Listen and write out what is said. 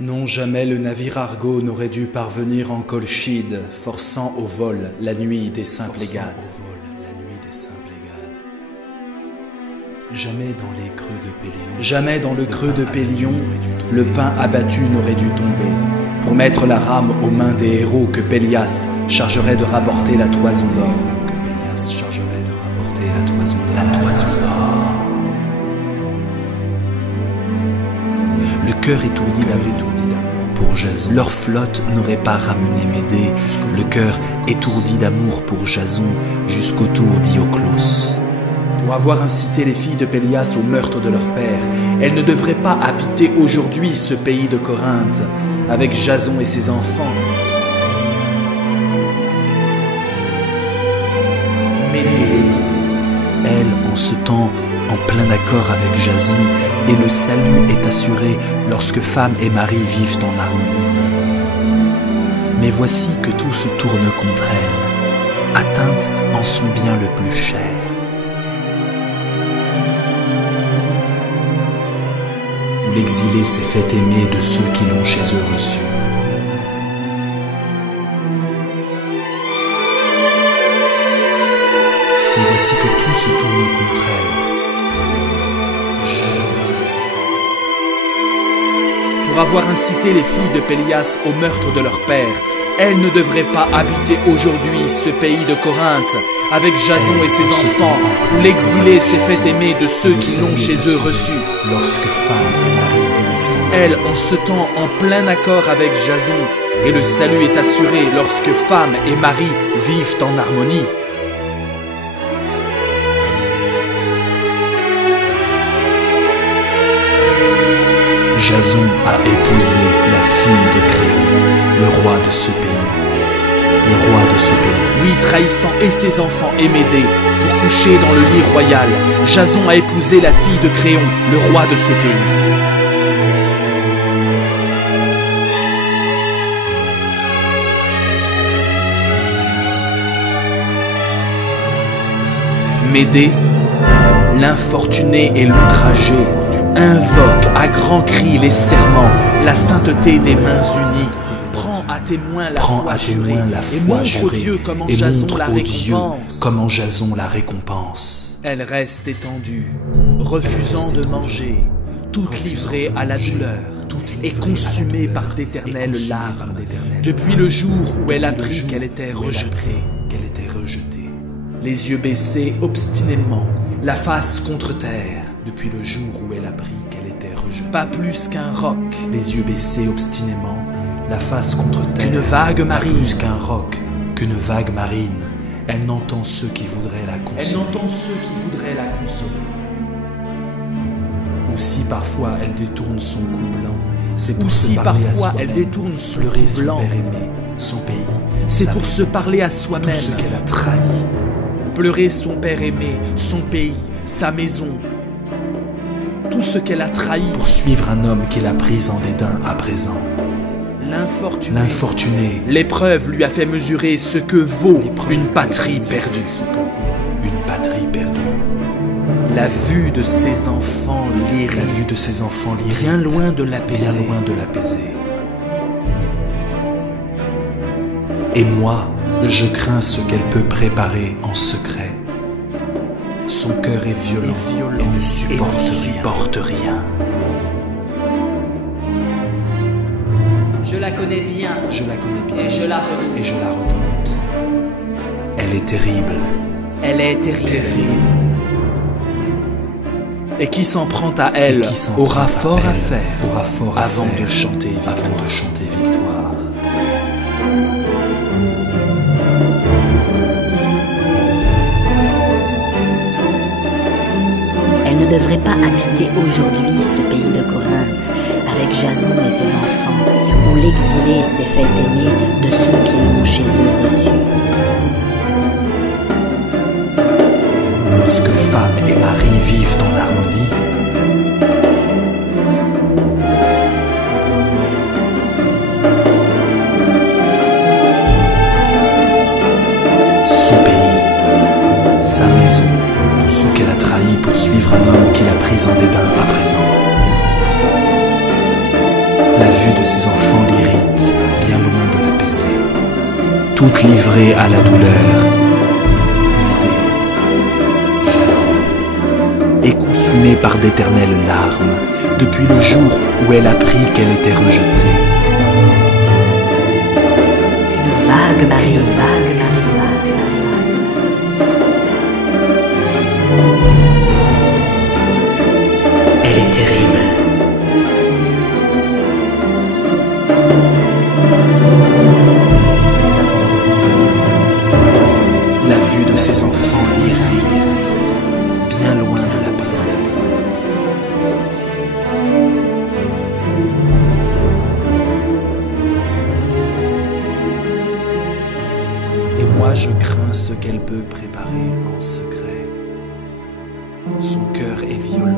Non, jamais le navire Argo n'aurait dû parvenir en Colchide, forçant au vol la nuit des simples Gades. Jamais dans les creux de Pélion, jamais dans le creux de Pélion, le pain abattu n'aurait dû tomber, pour mettre la rame aux mains des héros que Pélias chargerait de rapporter la toison d'or. Le cœur étourdi d'amour pour Jason, leur flotte n'aurait pas ramené Médée, le cœur étourdi d'amour pour Jason jusqu'au tour d'Ioclos. Pour avoir incité les filles de Pélias au meurtre de leur père, elles ne devraient pas habiter aujourd'hui ce pays de Corinthe, avec Jason et ses enfants. Médée, elle, en ce temps, en plein accord avec Jason, et le salut est assuré lorsque femme et mari vivent en harmonie. Mais voici que tout se tourne contre elle, atteinte en son bien le plus cher. L'exilé s'est fait aimer de ceux qui l'ont chez eux reçu. Mais voici que tout se tourne contre elle. Jason. Pour avoir incité les filles de Pélias au meurtre de leur père, elles ne devraient pas habiter aujourd'hui ce pays de Corinthe, avec Jason et ses enfants, où l'exilé s'est fait aimer de ceux qui l'ont chez eux reçu. Lorsque femme et mari vivent elles, en ce temps, en plein accord avec Jason, et le salut est assuré lorsque femme et mari vivent en harmonie. Jason a épousé la fille de Créon, le roi de ce pays. Lui trahissant et ses enfants et Médée pour coucher dans le lit royal, Jason a épousé la fille de Créon, le roi de ce pays. Médée, l'infortuné et l'outragé, invoque à grands cris les serments, la sainteté des mains unies. Prends à témoin la foi jurée et montre aux dieux comment Jason la récompense. Elle reste étendue, refusant de manger, toute livrée à la douleur et consumée par d'éternelles larmes, depuis le jour où elle apprit qu'elle était rejetée. Les yeux baissés obstinément, la face contre terre. Depuis le jour où elle apprit qu'elle était rejetée. Pas plus qu'un roc. Les yeux baissés obstinément, la face contre terre. Qu'une vague marine. Pas plus qu'un roc, qu'une vague marine. Elle n'entend ceux qui voudraient la consoler. Ou si parfois elle détourne son cou blanc, c'est pour se parler à soi-même. Pleurer son père aimé, son pays. C'est pour se parler à soi-même. Tout ce qu'elle a trahi. Pleurer son père aimé, son pays, sa maison. Tout ce qu'elle a trahi pour suivre un homme qu'elle a pris en dédain à présent. L'infortuné, l'épreuve lui a fait mesurer ce que vaut une patrie perdue. La vue de ses enfants lyriques, bien loin de l'apaiser. Et moi, je crains ce qu'elle peut préparer en secret. Son cœur est violent et ne supporte rien. Je la connais bien et je la redoute. Elle est terrible. Et qui s'en prend à elle aura fort à faire avant de chanter victoire. Elle ne devrait pas habiter aujourd'hui ce pays de Corinthe, avec Jason et ses enfants, où l'exilé s'est fait aimer de ceux qui l'ont chez eux reçu. Lorsque femme et mari vivent en harmonie, son pays, sa maison, tout ce qu'elle a trahi pour suivre un homme qu'il a pris en dédain à présent. La vue de toute livrée à la douleur, et consumée par d'éternelles larmes, depuis le jour où elle apprit qu'elle était rejetée. Une vague m'arrive, Elle est terrible. La vue de ses enfants l'irrite, bien loin de la maison. Et moi je crains ce qu'elle peut préparer en secret. Son cœur est violent.